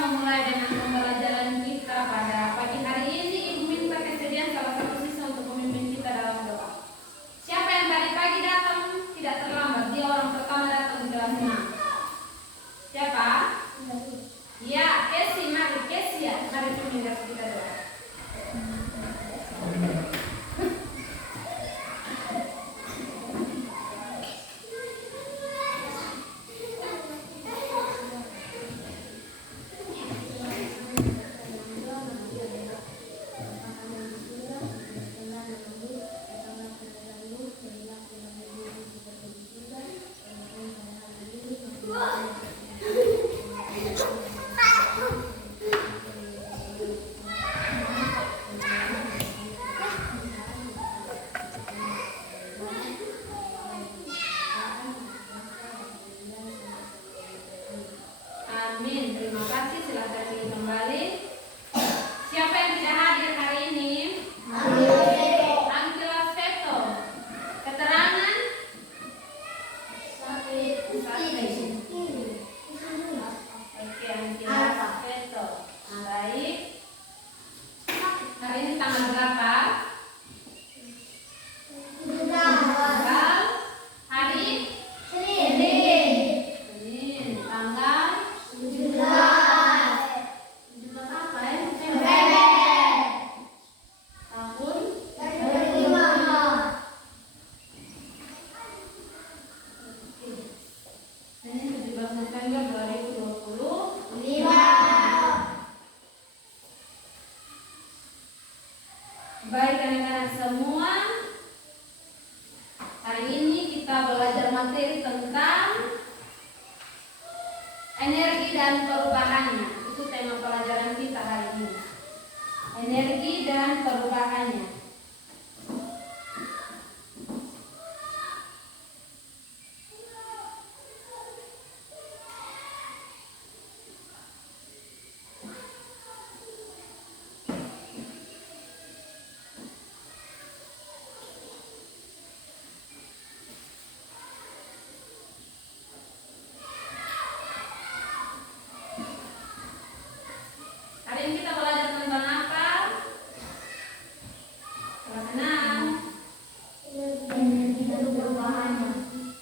memulai dengan pembelajaran kita pada pagi hari ini. Ibu minta kesediaan salah satu siswa untuk memimpin kita dalam doa. Siapa yang tadi pagi datang tidak terlambat, dia orang pertama datang di kelas 6. Siapa? Ya, Kesi, mari Kesi ya, mari pemimpin kita doa. Amin. Terima kasih. Silakan pilih kembali. Siapa yang tidak hadir hari ini? Angkilas Veto. Keterangan? Sakit. Oke, Angkilas Veto. Baik. Hari ini tanggal berapa? Tanggal hari Senin. Tanggal 17 apa ya? Tahun 2005. Ini 17 November 2025. Baik anak-anak semua, hari ini kita belajar materi tentang energi dan perubahannya. Itu tema pelajaran kita hari ini. Energi dan perubahannya. Hari ini kita belajar tentang apa? Kelas 6.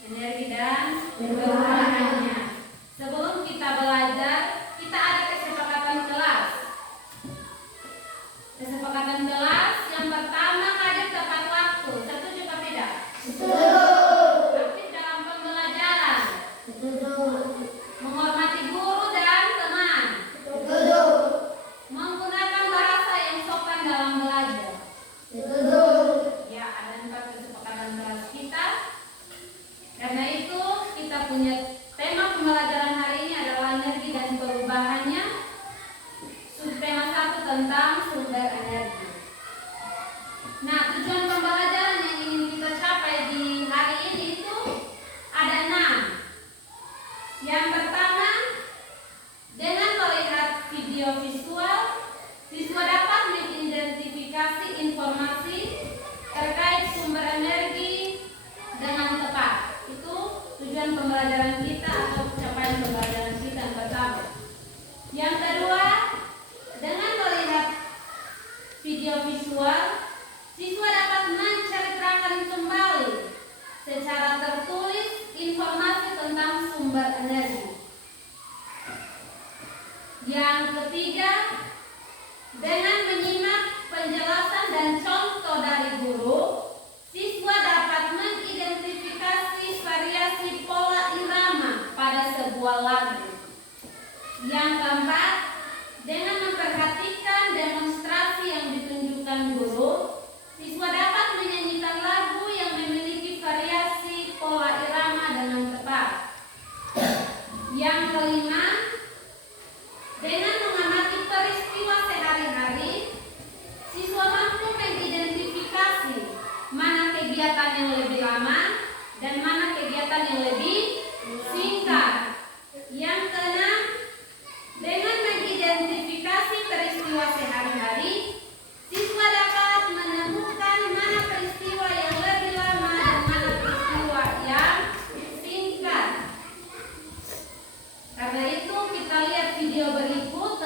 Energi dan perubahannya. Sebelum kita belajar, kita ada kesepakatan kelas. Kesepakatan kelas yang pertama hadir tepat waktu. Setuju apa tidak? Aktif dalam pembelajaran. Menghormati guru dan teman. Menggunakan bahasa yang sopan dalam belajar. Ya, ada 4 kesepakatan kelas kita. Karena itu kita punya tema pembelajaran hari ini adalah energi dan perubahannya. Subtema 1 tentang sumber energi. Nah, tujuan pembelajaran yang ingin kita capai di hari ini itu ada 6. Yang pertama, dengan melihat video visual, siswa dapat mengidentifikasi informasi terkait sumber energi dengan tepat. Itu tujuan pembelajaran kita atau capaian pembelajaran kita yang pertama. Yang kedua, dengan melihat video visual, siswa dapat menceritakan kembali secara tertulis informasi tentang sumber energi. Yang ketiga, dengan menyimak penjelasan dan contoh dari guru, siswa dapat mengidentifikasi variasi pola irama pada sebuah lagu. Yang keempat, dengan memperhatikan demonstrasi yang ditunjukkan guru, siswa dapat menyanyikan lagu yang memiliki variasi pola irama dengan tepat. Yang kelima, dengan mengamati peristiwa sehari-hari, siswa mampu mengidentifikasi mana kegiatan yang lebih lama dan mana kegiatan yang lebih singkat. Yang keenam, dengan mengidentifikasi peristiwa sehari-hari, siswa dapat menemukan mana peristiwa yang lebih lama dan mana peristiwa yang singkat. Karena itu kita lihat video berikut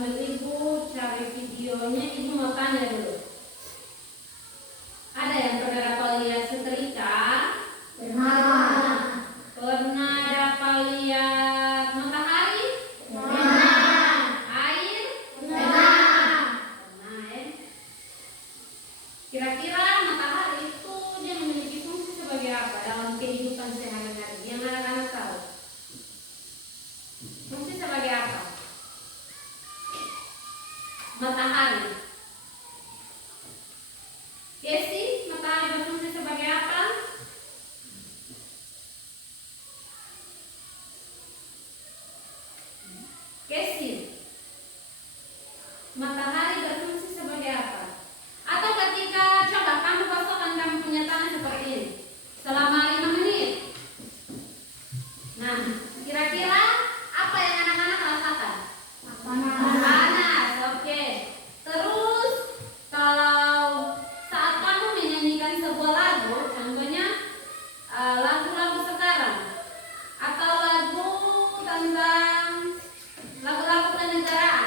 Sambil ibu cari videonya, ibu mau tanya dulu. Ada yang pernah dapat lihat setrika? Pernah. Pernah dapat lihat matahari? Pernah. Air? Pernah. Pernah ya. Kira-kira matahari itu dia memiliki fungsi sebagai apa dalam kehidupan sehari-hari? Yang anak-anak tahu? Fungsi sebagai apa? Matahari. Kesi, matahari berfungsi sebagai apa? Kesi, matahari berfungsi sebagai apa? Atau ketika coba kamu kosongkan kamu punya tangan seperti ini selama 5 menit. Nah, kira-kira apa yang anak-anak rasakan? Panas, oke. Terus kalau saat kamu menyanyikan sebuah lagu, contohnya lagu-lagu sekarang atau lagu tentang lagu-lagu kenegaraan,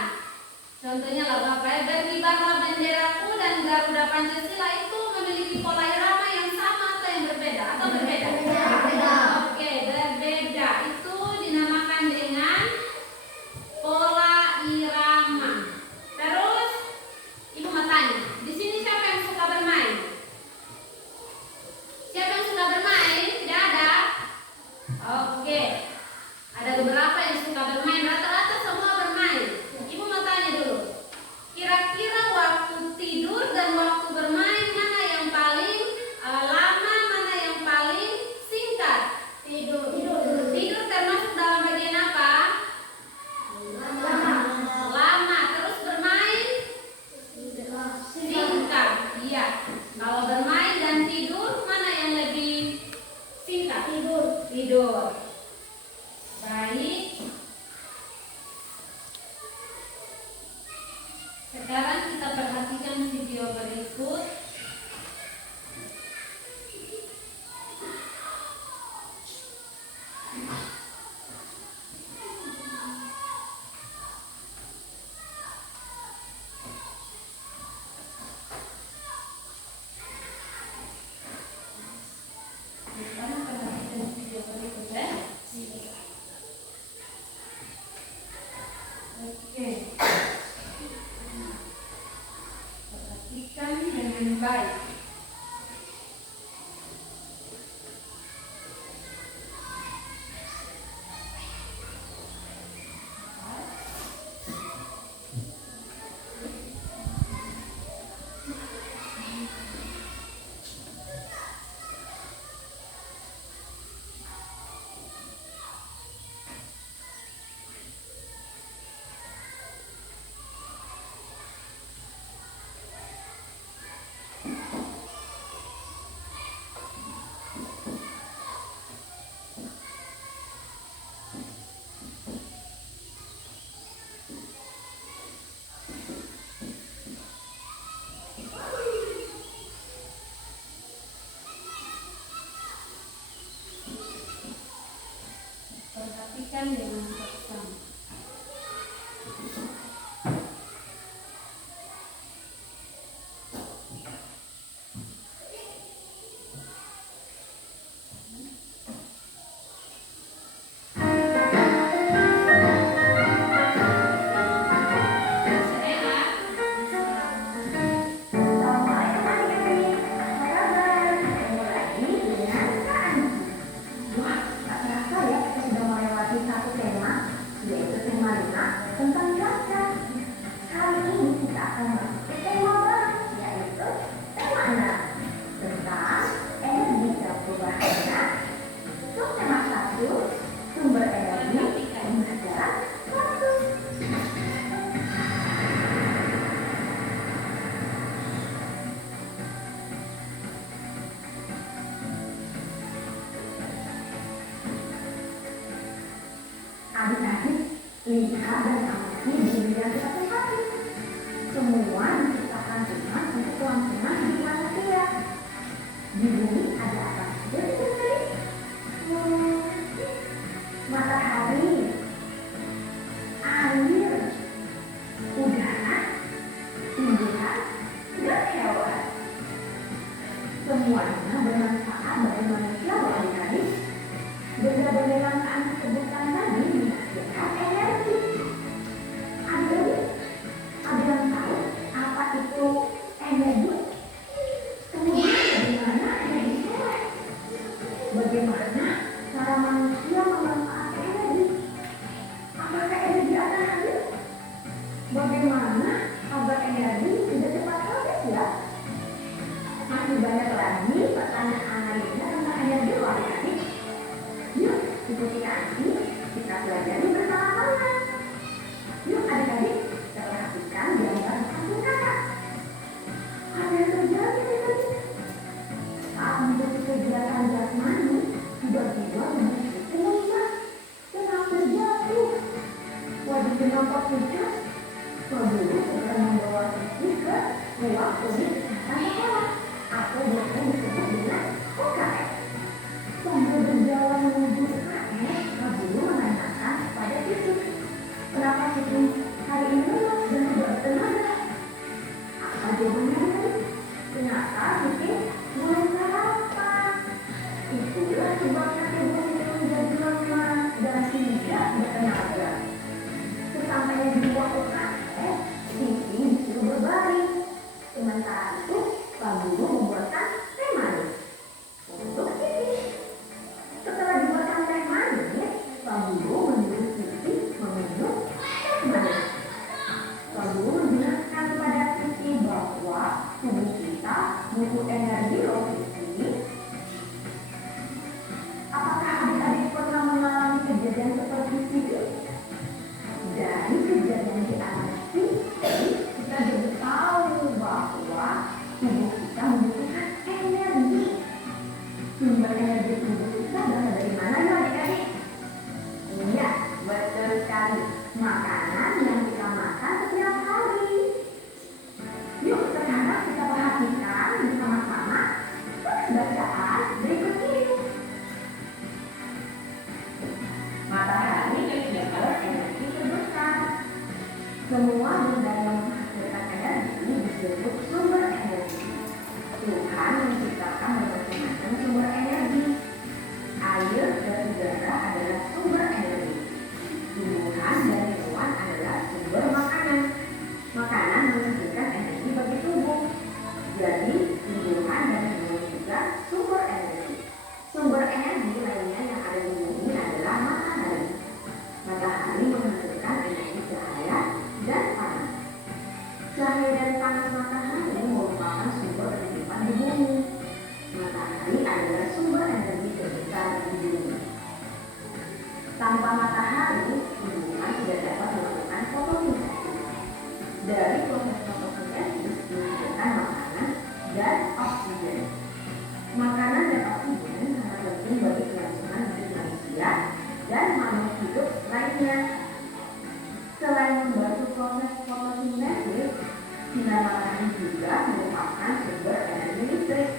contohnya lagu apa ya? Berkibarlah benderaku dan Garuda Pancasila, itu memiliki pola irama yang sama atau yang berbeda? Atau berbeda? Berbeda. Oke, berbeda. Itu dinamakan dengan pola irama. Terus ibu mau tanya, di sini siapa yang suka bermain? Siapa yang suka bermain? Tidak ada? Oke, ada beberapa yang suka bermain. Rata-rata semua bermain. Ibu mau tanya dulu, kira-kira waktu tidur dan waktu bermain mana yang paling lama, mana yang paling singkat? Tidur. Tidur termasuk dalam bagian apa? Lama. Terus bermain singkat. Iya. Kalau bermain dan tidur mana yang lebih singkat? Tidur. Baik. Sekarang kita perhatikan video berikut. Sekarang perhatikan video berikut ya. Oke. Perhatikan dengan baik. Perhatikan dengan seksama. Adik-adik, lihat dan amati di bidang kita tempati. Semua diciptakan Tuhan untuk kelangsungan hidup manusia. Di bumi ada apa saja sebenarnya? Matahari, air, banyak lagi pertanyaan lainnya tentang energi loh adik-adik. Yuk ikuti Anti, kita pelajari bersama-sama. Yuk adik-adik, kita perhatikan gambar satu kata. Apa yang terjadi adik-adik? Saat mengikuti kegiatan jasmani, tiba-tiba memiliki keluar dan hampir jatuh. Wajib nampak pucat. Guru segera membawa siswi ke ruang unit kesehatan sekolah atau biasanya disebut dengan UKS. Sambil berjalan menuju UKS, guru menanyakan kepada siswi, kenapa siswi hari ini lemas dan tidak bertenaga? Apa jawabannya tadi? Ternyata siswi mulai sarapan. Itulah sebabnya tubuh siswi menjadi lemas dan tidak bertenaga. Sesampainya di ruang UKS, siswi disuruh berbaring. Sementara itu, Pak Guru membuatkan teh manis untuk siswi. Setelah dibuatkan teh manis, Pak Guru menyuruh siswi meminum teh manis. Pak Guru menjelaskan kepada siswi bahwa tubuh kita butuh energi loh siswi. Apakah adik-adik pernah mengalami kejadian seperti ini? Dari kejadian di anak ini, kita jadi tahu bahwa tubuh kita membutuhkan energi. Sumber energi tubuh kita berasal dari mana ya adik-adik? Iya, betul sekali. Makanan yang kita makan setiap hari. Yuk sekarang kita perhatikan bersama-sama teks bacaan berikut ini. Matahari bersumber energi terbesar. Semua benda yang menghasilkan energi disebut sumber energi. Tuhan menciptakan berbagai macam sumber energi. Air dan udara adalah sumber energi. Tumbuhan dan hewan adalah sumber makanan. Makanan menghasilkan energi bagi tubuh. Jadi tumbuhan dan hewan juga sumber energi. Sumber energi lainnya yang ada di bumi adalah matahari. Matahari menghasilkan energi cahaya dan panas. Cahaya dan panas matahari merupakan sumber kehidupan di bumi. Matahari adalah sumber energi terbesar di bumi. Tanpa matahari, tumbuhan tidak dapat melakukan fotosintesis. Dari proses fotosintesis menghasilkan makanan dan oksigen. Makanan dan oksigen sangat penting bagi kelangsungan hidup manusia dan makhluk hidup lainnya. Selain membantu proses fotosintesis, sinar matahari juga merupakan sumber energi listrik.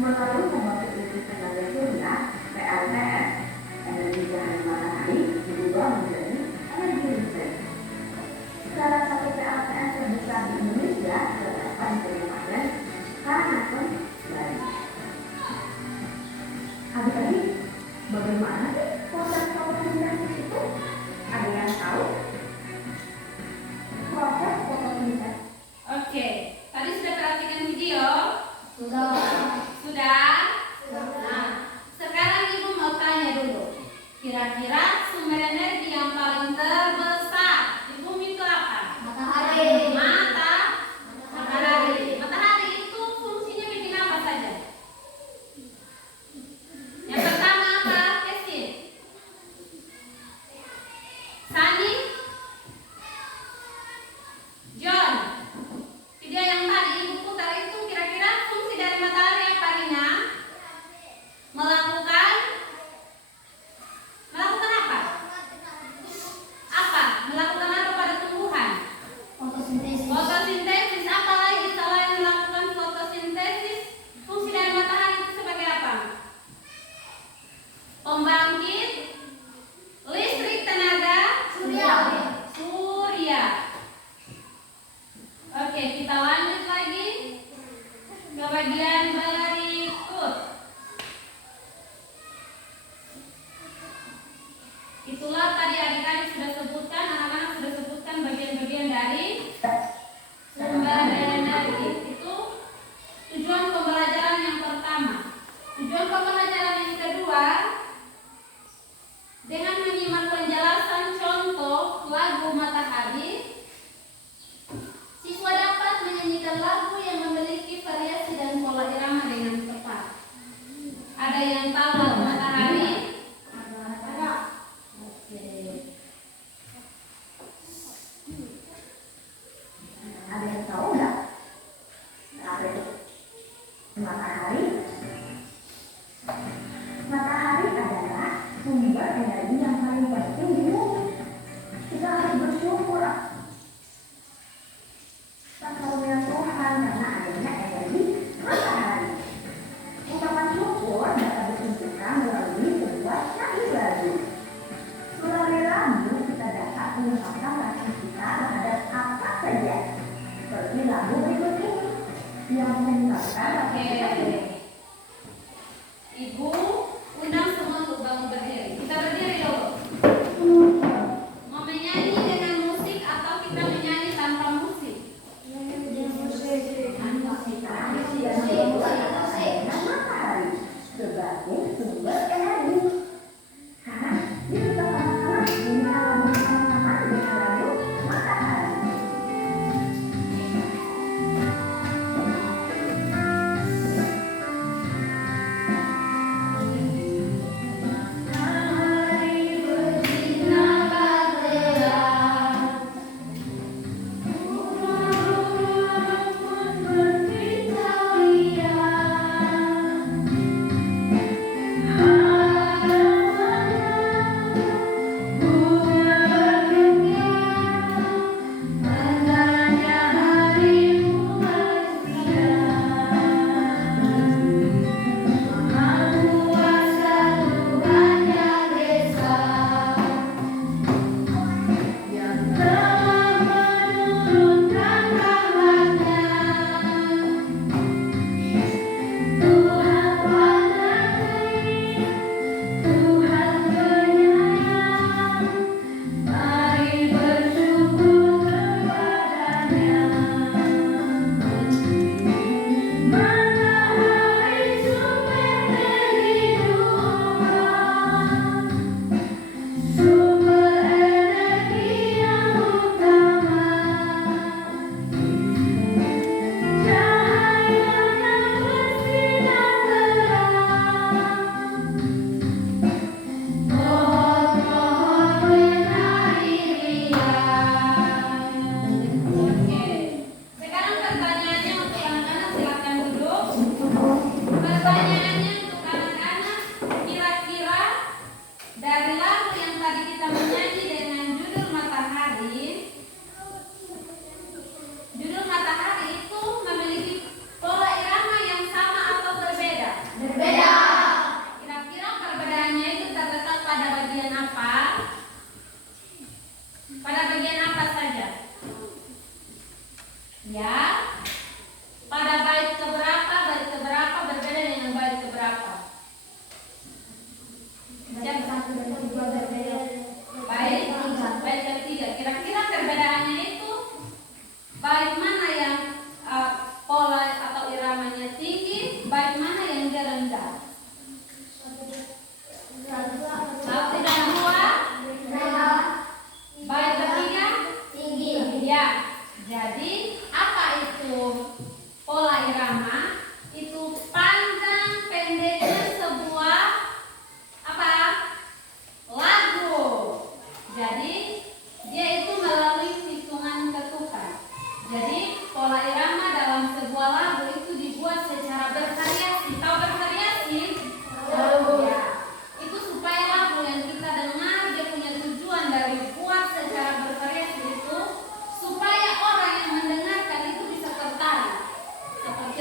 Melalui pembangkit listrik tenaga surya (PLTS), energi cahaya matahari berubah menjadi energi listrik. Salah satu PLTS terbesar di Indonesia terdapat di Kabupaten Karangasem, Bali. Adik-adik, bagaimana sih proses fotosintesis itu? Ada yang tahu? Proses fotosintesis. Oke, tadi sudah perhatikan video? Sudah. Sudah? Nah, sekarang Ibu mau tanya dulu. Kira-kira sumber energi yang paling terbesar di bumi itu apa? Matahari. Matahari. Matahari itu fungsinya bikin apa saja? Yang pertama apa? Kesin. Sani. John. Video yang tadi Ibu putar itu kira-kira fungsi dari matahari apa Rina? Melakukan apa? yang menyebabkan Oke. Ibu undang semua untuk bangun berdiri. Kita berdiri dulu. Mau menyanyi dengan musik atau kita menyanyi tanpa musik? sebagai sumber energi. Karena kita sama-sama dengan lagu matahari.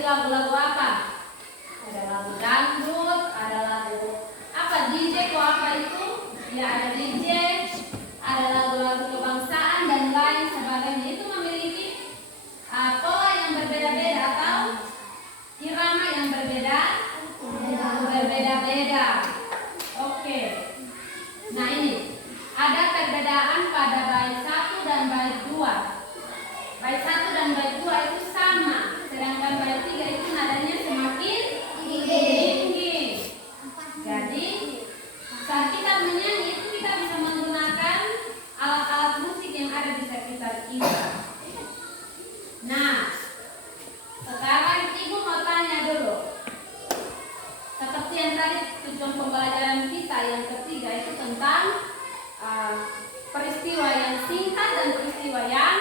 Lagu-lagu apa? Ada lagu dangdut, ada lagu apa DJ kok apa itu? Ya ada DJ, ada lagu-lagu kebangsaan dan lain sebagainya. Itu memiliki pola yang berbeda-beda atau irama yang berbeda-beda. Oke. Nah ini ada perbedaan pada bait 1 dan bait 2. Bait 1 dan bait 2 itu sama, sedangkan bait 3 itu nadanya semakin tinggi. Jadi saat kita menyanyi itu kita bisa menggunakan alat-alat musik yang ada di sekitar kita. Nah, sekarang ibu mau tanya dulu. Seperti yang tadi tujuan pembelajaran kita yang ketiga itu tentang peristiwa yang singkat dan peristiwa yang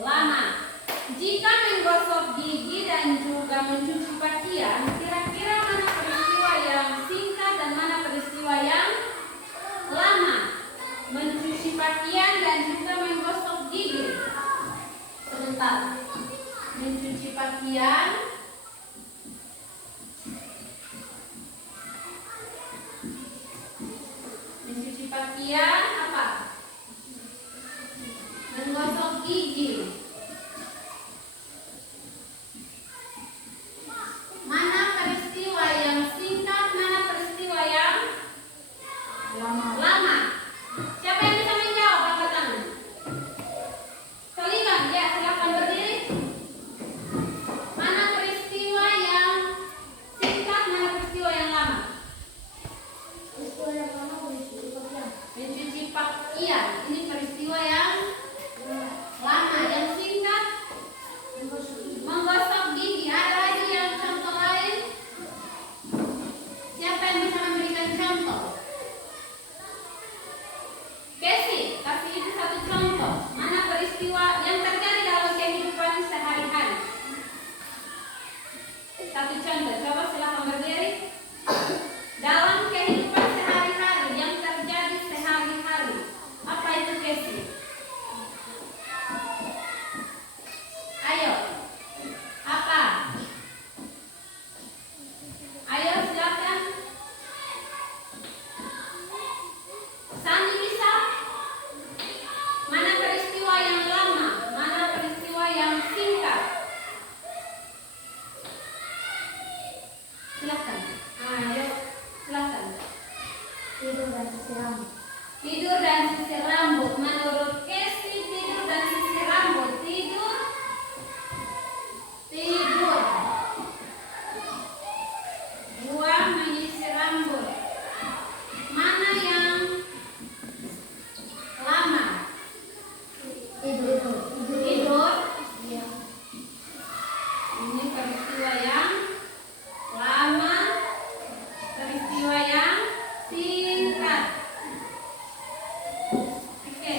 lama. Jika menggosok gigi dan juga mencuci pakaian, kira-kira mana peristiwa yang singkat dan mana peristiwa yang lama? Mencuci pakaian dan juga menggosok gigi. Sebentar. Mencuci pakaian, apa? Menggosok gigi. Satu contoh, coba silakan berdiri. Dalam kehidupan sehari-hari yang terjadi sehari-hari, apa itu Casey? Ayo, apa? Ayo silakan. Sani bisa? Mana peristiwa yang lama? Mana peristiwa yang singkat? Silakan. Ayo, silakan. Tidur dan sisir rambut. Tidur dan sisir rambut. Menurut Casey, tidur dan sisir rambut. Tidur. Dua, menyisir rambut. Mana yang lama? Tidur. Iya. Ini peristiwa yang lama, peristiwa yang singkat. Oke.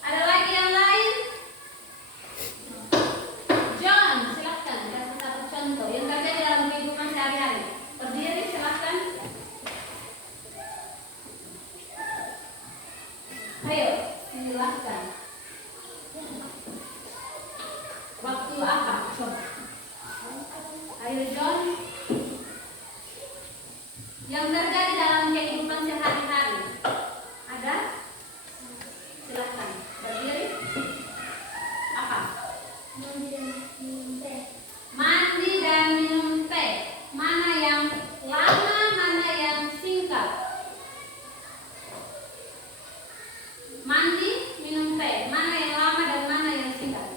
Ada lagi yang lain? John, silakan kasih satu contoh yang terjadi dalam kehidupan sehari-hari. Berdiri, silakan. Ayo, silakan. Waktu apa? Coba. Ayo John. Yang terjadi dalam kehidupan sehari-hari. Ada? Silakan. Berdiri. Apa? Mandi dan minum teh. Mana yang lama, mana yang singkat? Mandi, minum teh. Mana yang lama dan mana yang singkat?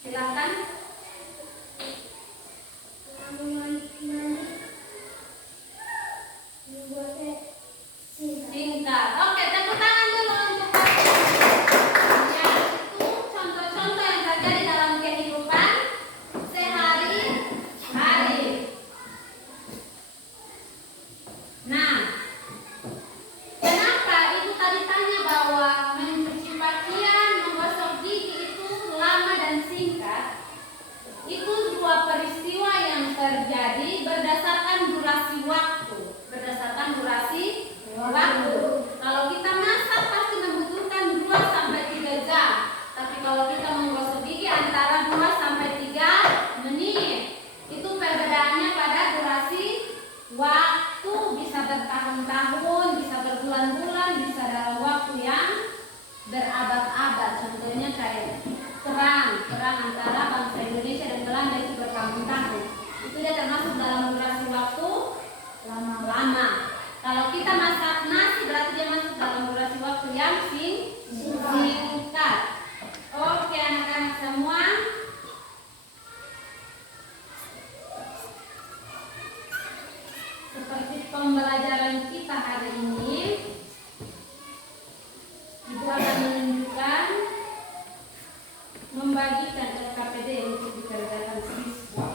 Silakan. Singkat. Oke, tepuk tangan dulu untuk ya, itu contoh-contoh yang terjadi dalam kehidupan sehari-hari. Nah, kenapa ibu tadi tanya bahwa mencuci pakaian, menggosok gigi itu lama dan singkat? Itu dua peristiwa yang terjadi berdasarkan durasi waktu. Berdasarkan durasi waktu. Kalau kita masak pasti membutuhkan 2 sampai 3 jam. Tapi kalau kita menggosok gigi antara 2 sampai 3 menit. Itu perbedaannya pada durasi waktu, bisa bertahun-tahun, bisa berbulan-bulan, bisa dalam waktu yang berabad-abad. Contohnya kayak perang antara bangsa Indonesia dan Belanda itu bertahun-tahun. Itu dia termasuk dalam durasi waktu lama. Kalau kita masak nasi berarti dia masuk dalam durasi waktu yang singkat. Oke anak-anak semua. Seperti pembelajaran kita hari ini, Ibu akan menunjukkan membagikan LKPD untuk dikerjakan siswa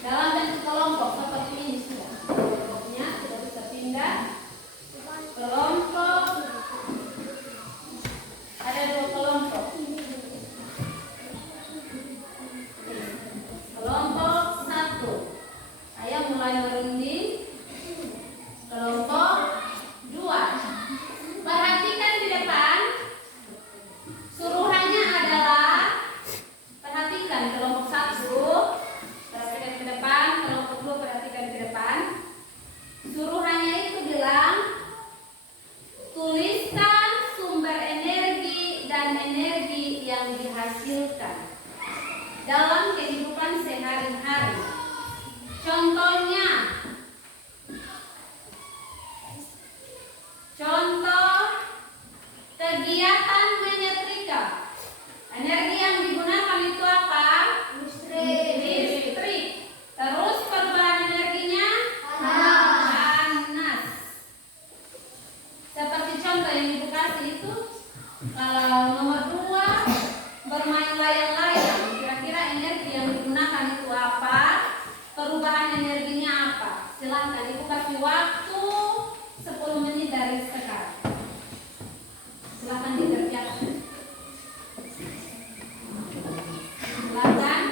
dalam bentuk kelompok seperti ini sudah. Kelompoknya sudah bisa pindah. Kelompok ada 2 kelompok. Kelompok 1. Saya mulai merunding. Kelompok 2. Perhatikan di depan. Suruhannya adalah, perhatikan kelompok 1, perhatikan ke depan, kelompok 2 perhatikan ke depan. Suruhannya itu bilang, tuliskan sumber energi dan energi yang dihasilkan dalam kehidupan sehari-hari. Contohnya, contoh kegiatan menyetrika. Energi yang digunakan itu apa? Listrik. Terus perubahan energinya? Panas. Seperti contoh yang ibu kasih itu, kalau nomor 2 bermain layang-layang, kira-kira energi yang digunakan itu apa? Perubahan energinya apa? Silahkan ibu kasih waktu 10 menit dari sekarang. Silahkan dikerjakan. Silakan.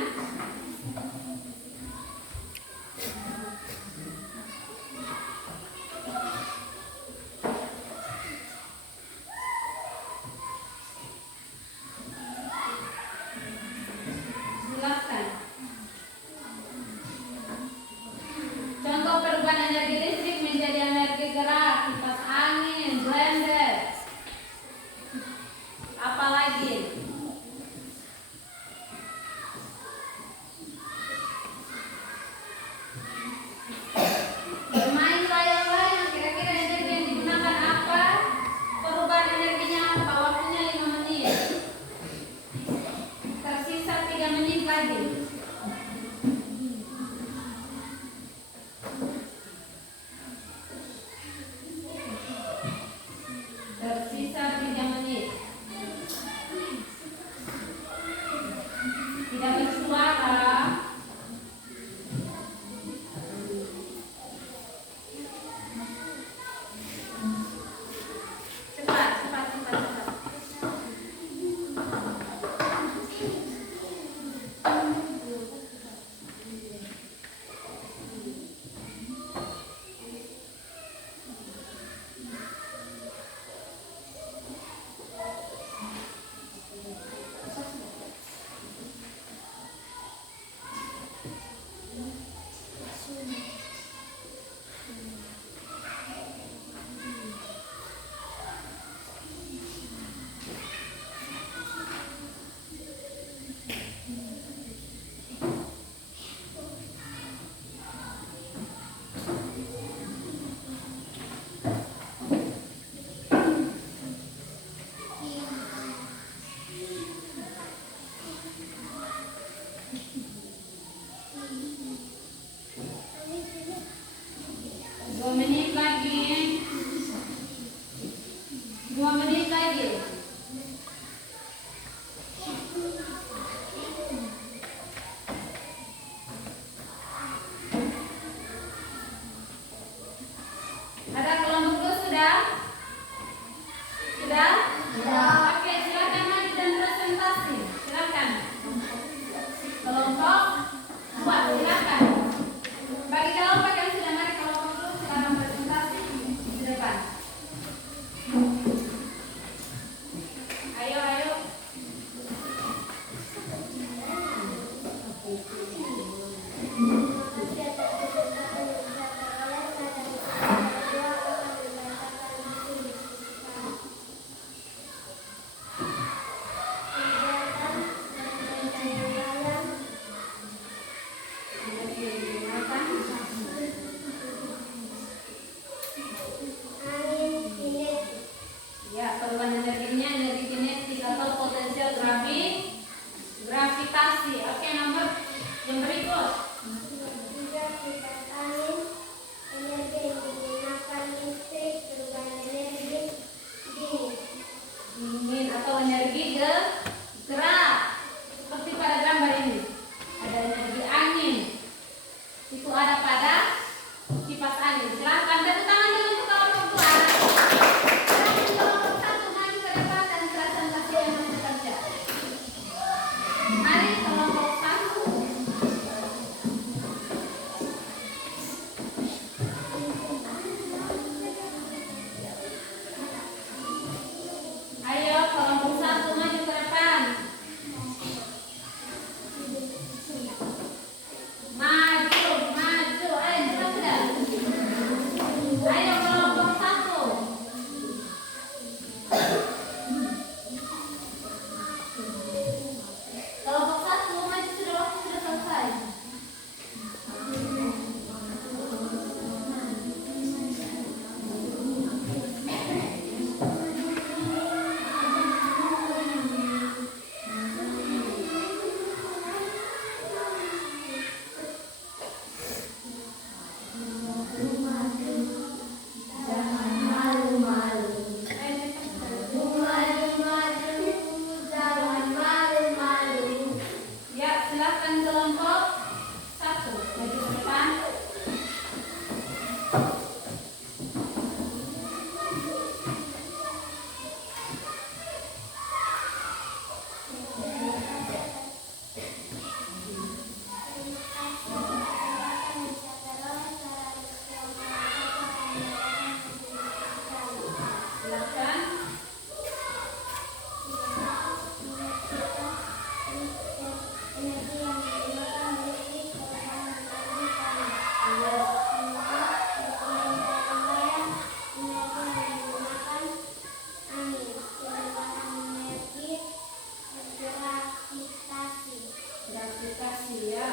dikasih ya.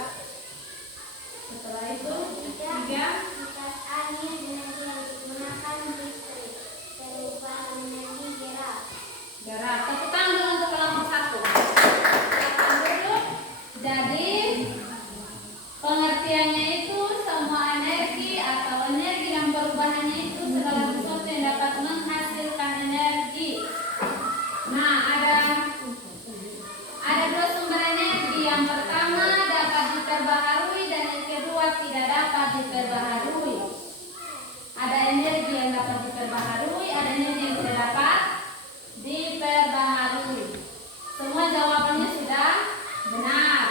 Setelah itu tiga Kipas angin energi yang digunakan listrik. Perubahan energi gerak. gerak. Tepuk tangan dulu untuk kelompok 1. Tepuk tangan dulu. Jadi pengertiannya itu semua energi atau energi yang perubahannya itu segala sesuatu yang dapat menghasilkan energi. Nah, ada dua sumber energi. Yang pertama dapat diperbaharui dan yang kedua tidak dapat diperbaharui. Ada energi yang dapat diperbaharui, ada energi yang tidak dapat diperbaharui. Semua jawabannya sudah benar.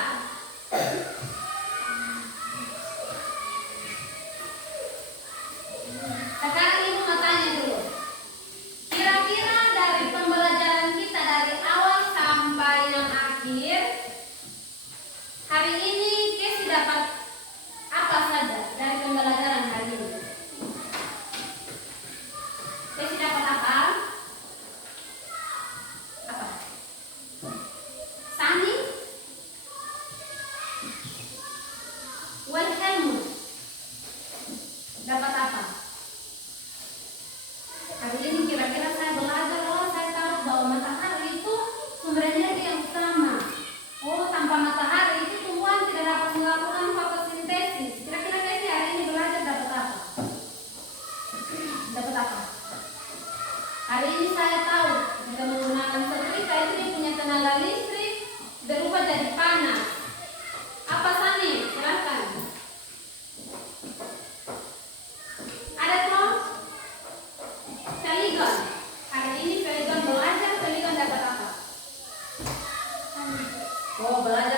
Sekarang ibu mau tanya dulu. Kira-kira dari pembelajaran kita dari awal sampai yang akhir, hari ini Kesi dapat apa saja dari pembelajaran hari ini? Kesi dapat apa? Apa? Sani? Wilhelmus? Dapat apa? Hari ini kira-kira saya belajar, saya tahu bahwa matahari itu sumber energi yang utama. Tanpa matahari itu tumbuhan tidak dapat melakukan fotosintesis. Kira-kira Kesi hari ini belajar dapat apa? Dapat apa? Hari ini saya tahu jika menggunakan setrika itu dia punya tenaga listrik berubah jadi panas. Apa Sani? Silakan. Ada toh? Peligon. Hari ini Peligon belajar, Peligon dapat apa? Belajar